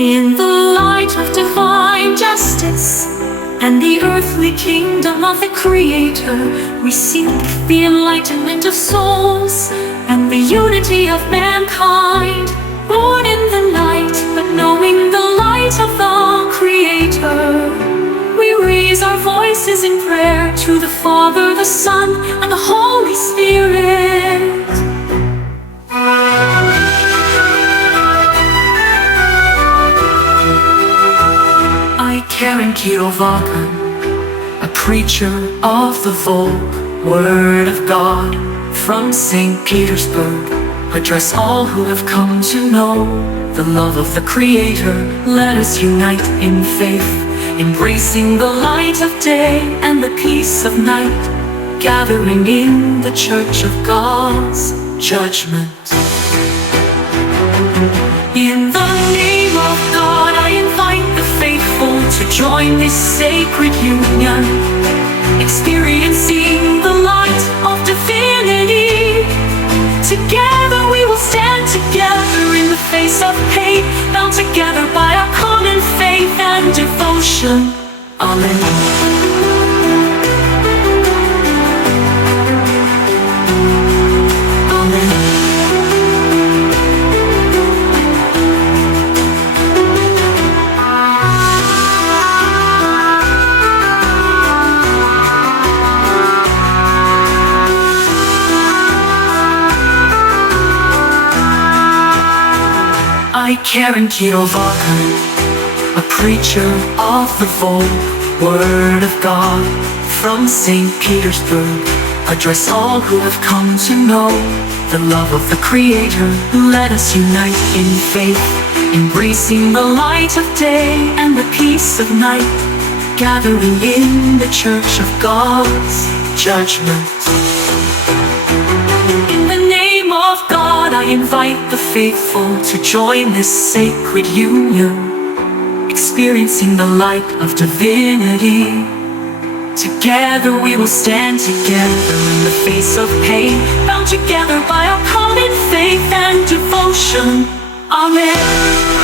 In the light of divine justice and the earthly kingdom of the Creator, we seek the enlightenment of souls and the unity of mankind. Born in the night, but knowing the light of the Creator, we raise our voices in prayer to the Father, the Son, and the Holy Spirit. Kirovakan, a preacher of the Volkh Word of God, from St. Petersburg, address all who have come to know the love of the Creator. Let us unite in faith, embracing the light of day and the peace of night, gathering in the church of God's judgment. In the name of God, I invite the faithful to join this sacred union, experiencing the light of divinity. Together we will stand together in the face of pain, bound together by our common faith and devotion. Amen. Kirovakan, a preacher of the Volkh Word of God, from St. Petersburg, address all who have come to know the love of the Creator. Let us unite in faith, embracing the light of day and the peace of night, gathering in the church of God's judgment. I invite the faithful to join this sacred union, experiencing the light of divinity. Together we will stand together in the face of pain, bound together by our common faith and devotion. Amen.